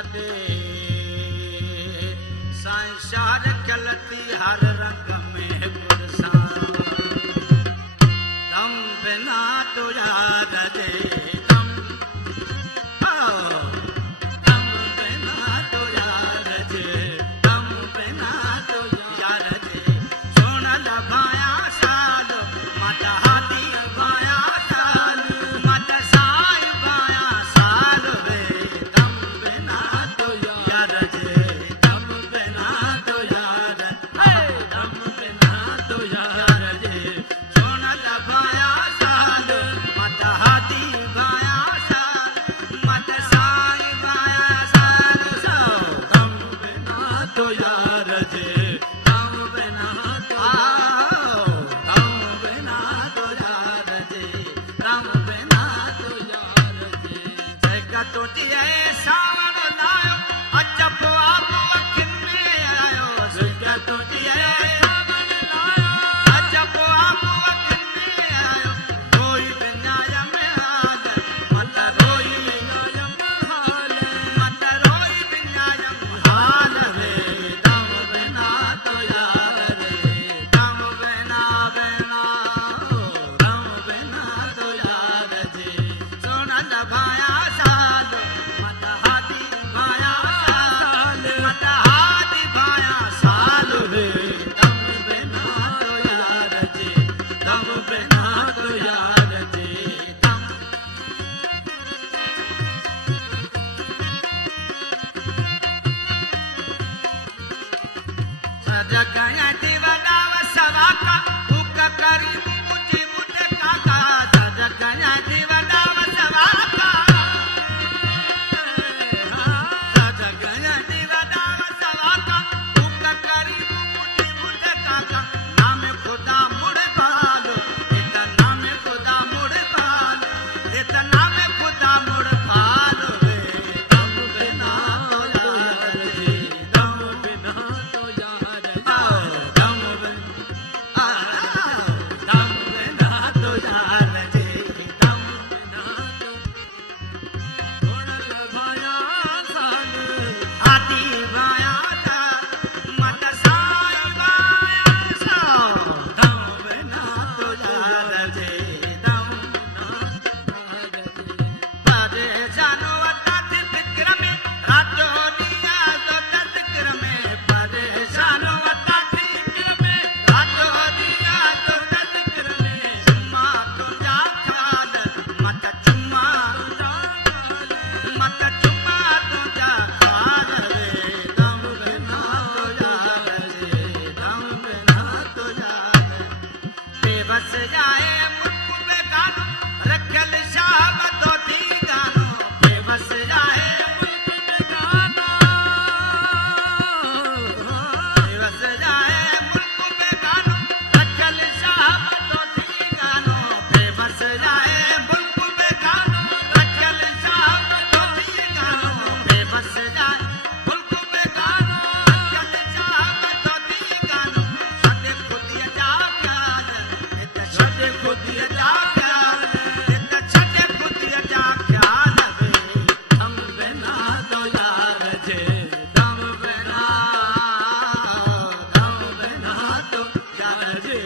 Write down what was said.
तॾे संसार चलती हर रंग में गुरसा दम बिना तो यार दे दम दम बिना तो यार दे दम बिना तो यार दे सोन लभाया साल मत हाथी भाया साल मत साई भाया साल वे दम बिना तो यार दे दम बिना तो यार दम बिना तो यार दे सोन लभाया साल मत हाथी भाया साल मत साई भाया साल सो दम बिना तो यार दे दम बिना तो दम बिना तो यार दे दम बिना तो यार दे जगत तुझे सावन लायो अजब आप अखिन में आयो जगत तुझे सावन लायो अजब आप अखिन में आयो रोई विनाया में हाल मत रोई विनाया में हाल मत रोई विनाया में हाल रे दम बिना तो यार रे दम बिना बिना दम बिना तो यार जी सोना लभाया साल मत हाथी भाया साल मत हाथी भाया साल रे दम बिना तो यार जी दम बिना तो यार जी दम सजगया दीवानाव सवाका हुक्का करी मुझे मुझे काका सजगया दीवानाव सवाका सजगया दीवानाव सवाका हुक्का करी मुझे मुझे काका नाम खुदा मुड़ पालो इतना नाम खुदा मुड़ पालो इतना नाम खुदा मुड़ पालो रे दम बिना तो यार जी दम बिना तो यार दम बिना दम बिना तो यार जी दम बिना तो सोन लभाया साल हाथी भाया साल मत साई भाया साल दम बिना तो यार जी दम बिना तो यार जी परेशानो अताथी फिक्र में रातो दिया तो तस्कर में परेशानो अताथी फिक्र में रातो दिया तो तस्कर में चुम्मा तो जा खाल मत चुम्मा तो जा खाल मत चुम्मा तो जा खाल रे दम बिना तो यार जी दम बिना तो यार बेबस जाए मुल्क पे गानो रखल शाम तो दी गानो बेबस जाए मुल्क पे गानो बेबस जाए मुल्क पे गानो रखल शाम तो दी गानो बेबस जाए मुल्क पे गानो रखल शाम तो दी गानो बेबस जाए मुल्क पे गानो रखल शाम तो दी गानो सदे खुदिया जा ख्याल इते सदे खुदिया जा ख्याल इते सदे खुदिया जा ख्याल वे दम बिना तो यार जे दम बिना तो यार जे